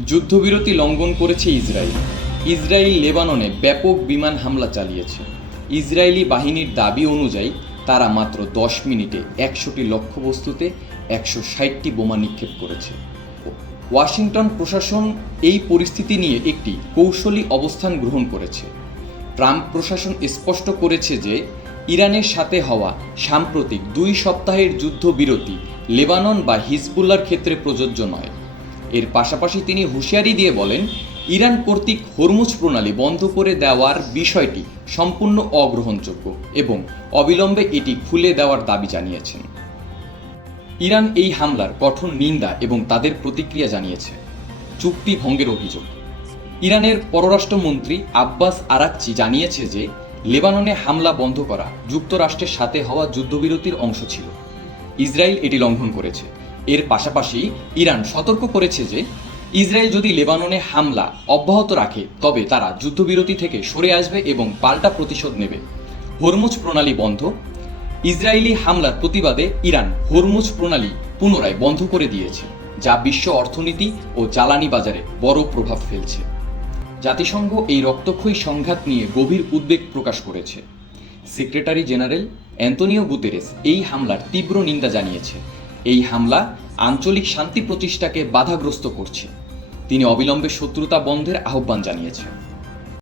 যুদ্ধবিরতি লঙ্ঘন করেছে ইসরায়েল। ইসরায়েল লেবাননে ব্যাপক বিমান হামলা চালিয়েছে। ইসরায়েলি বাহিনীর দাবি অনুযায়ী তারা মাত্র 10 মিনিটে 100টি লক্ষ্যবস্তুতে 160টি বোমা নিক্ষেপ করেছে। ওয়াশিংটন প্রশাসন এই পরিস্থিতি নিয়ে একটি কৌশলী অবস্থান গ্রহণ করেছে। ট্রাম্প প্রশাসন স্পষ্ট করেছে যে ইরানের সাথে হওয়া সাম্প্রতিক 2 সপ্তাহের যুদ্ধবিরতি লেবানন বা হিজবুল্লাহর ক্ষেত্রে প্রযোজ্য নয়। এর পাশাপাশি তিনি হুঁশিয়ারি দিয়ে বলেন, ইরান কর্তৃক হরমুজ প্রণালী বন্ধ করে দেওয়ার বিষয়টি সম্পূর্ণ অগ্রহণযোগ্য এবং অবিলম্বে এটি খুলে দেওয়ার দাবি জানিয়েছেন। ইরান এই হামলার কঠোর নিন্দা এবং তাদের প্রতিক্রিয়া জানিয়েছে। চুক্তি ভঙ্গের অভিযোগ। ইরানের পররাষ্ট্রমন্ত্রী আব্বাস আরাকচি জানিয়েছে যে লেবাননে হামলা বন্ধ করা যুক্তরাষ্ট্রের সাথে হওয়া যুদ্ধবিরতির অংশ ছিল। ইসরায়েল এটি লঙ্ঘন করেছে। এর পাশাপাশি ইরান সতর্ক করেছে যে ইসরায়েল যদি লেবাননে হামলা অব্যাহত রাখে তবে তারা যুদ্ধবিরতি থেকে সরে আসবে এবং পাল্টা প্রতিশোধ নেবে। হরমুজ প্রণালী বন্ধ। ইসরায়েলি হামলার প্রতিবাদে ইরান হরমুজ প্রণালী পুনরায় বন্ধ করে দিয়েছে, যা বিশ্ব অর্থনীতি ও জ্বালানি বাজারে বড় প্রভাব ফেলছে। জাতিসংঘ এই রক্তক্ষয়ী সংঘাত নিয়ে গভীর উদ্বেগ প্রকাশ করেছে। সেক্রেটারি জেনারেল অ্যান্তোনিও গুতেরেস এই হামলার তীব্র নিন্দা জানিয়েছে। এই হামলা আঞ্চলিক শান্তি প্রতিষ্ঠাকে বাধাগ্রস্ত করছে। তিনি অবিলম্বে শত্রুতা বন্ধের আহ্বান জানিয়েছেন।